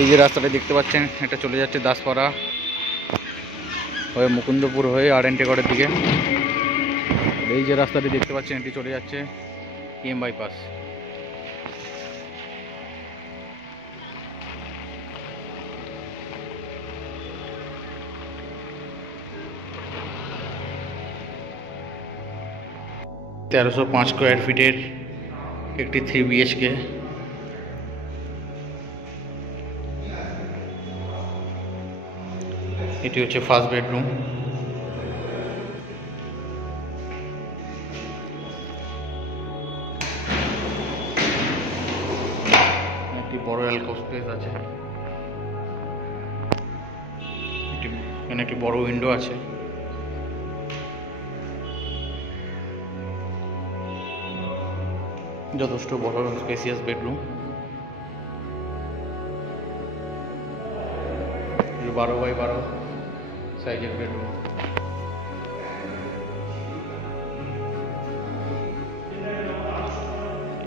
এই যে রাস্তাটা দেখতে পাচ্ছেন, এটা চলে যাচ্ছে দাসপাড়া হয়ে মুকুন্দপুর হয়ে RNT গড়ের দিকে। এই যে রাস্তাটি দেখতে পাচ্ছেন, এটি চলে যাচ্ছে PM বাইপাস। (1305 স্কোয়ার ফিটের একটি 3 BHK। এটি হচ্ছে ফার্স্ট বেডরুম। একটি বড় অ্যালকোভ স্পেস আছে। এখানে একটি বড় উইন্ডো আছে। যথেষ্ট বড় স্পেসিয়াস বেডরুম। 12x12 সাইজের বেডরুম।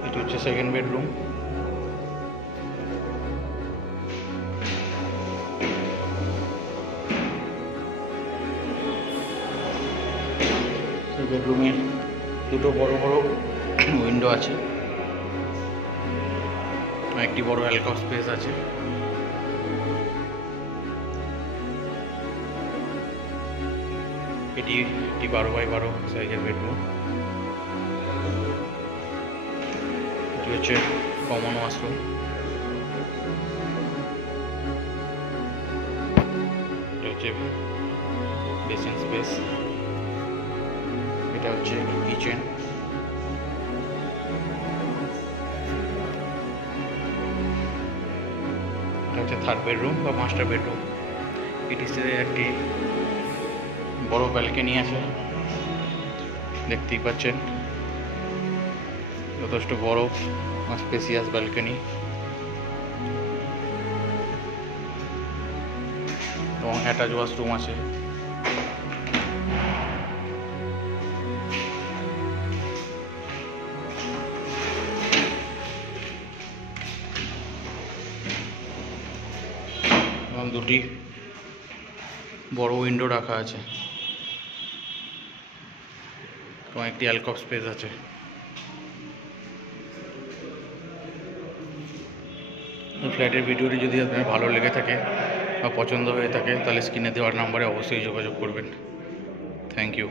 এটি হচ্ছে সেকেন্ড বেডরুম। সেই বেডরুমে দুটো বড় বড় উইন্ডো আছে, একটি বড় অ্যালকোভ স্পেস আছে। এটি একটি 12x12 সাইজের বেডরুম। এটি হচ্ছে কমন ওয়াশরুম। এটা হচ্ছে বেসিন স্পেস। এটা হচ্ছে কিচেন। এটা হচ্ছে থার্ড বেডরুম বা মাস্টার বেডরুম। এটিতে একটি বড় ব্যালকনি আছে, দেখতেই পাচ্ছেন, যথেষ্ট বড় স্পেসিয়াস ব্যালকনি এবং অ্যাটাচ ওয়াশরুম আছে। এবং দুটি বড় উইন্ডো রাখা আছে এবং একটি অ্যালকোভ স্পেস আছে। এই ফ্ল্যাটের ভিডিওটি যদি আপনার ভালো লেগে থাকে বা পছন্দ হয়ে থাকে, তাহলে স্ক্রিনে দেওয়ার নাম্বারে অবশ্যই যোগাযোগ করবেন। Thank you.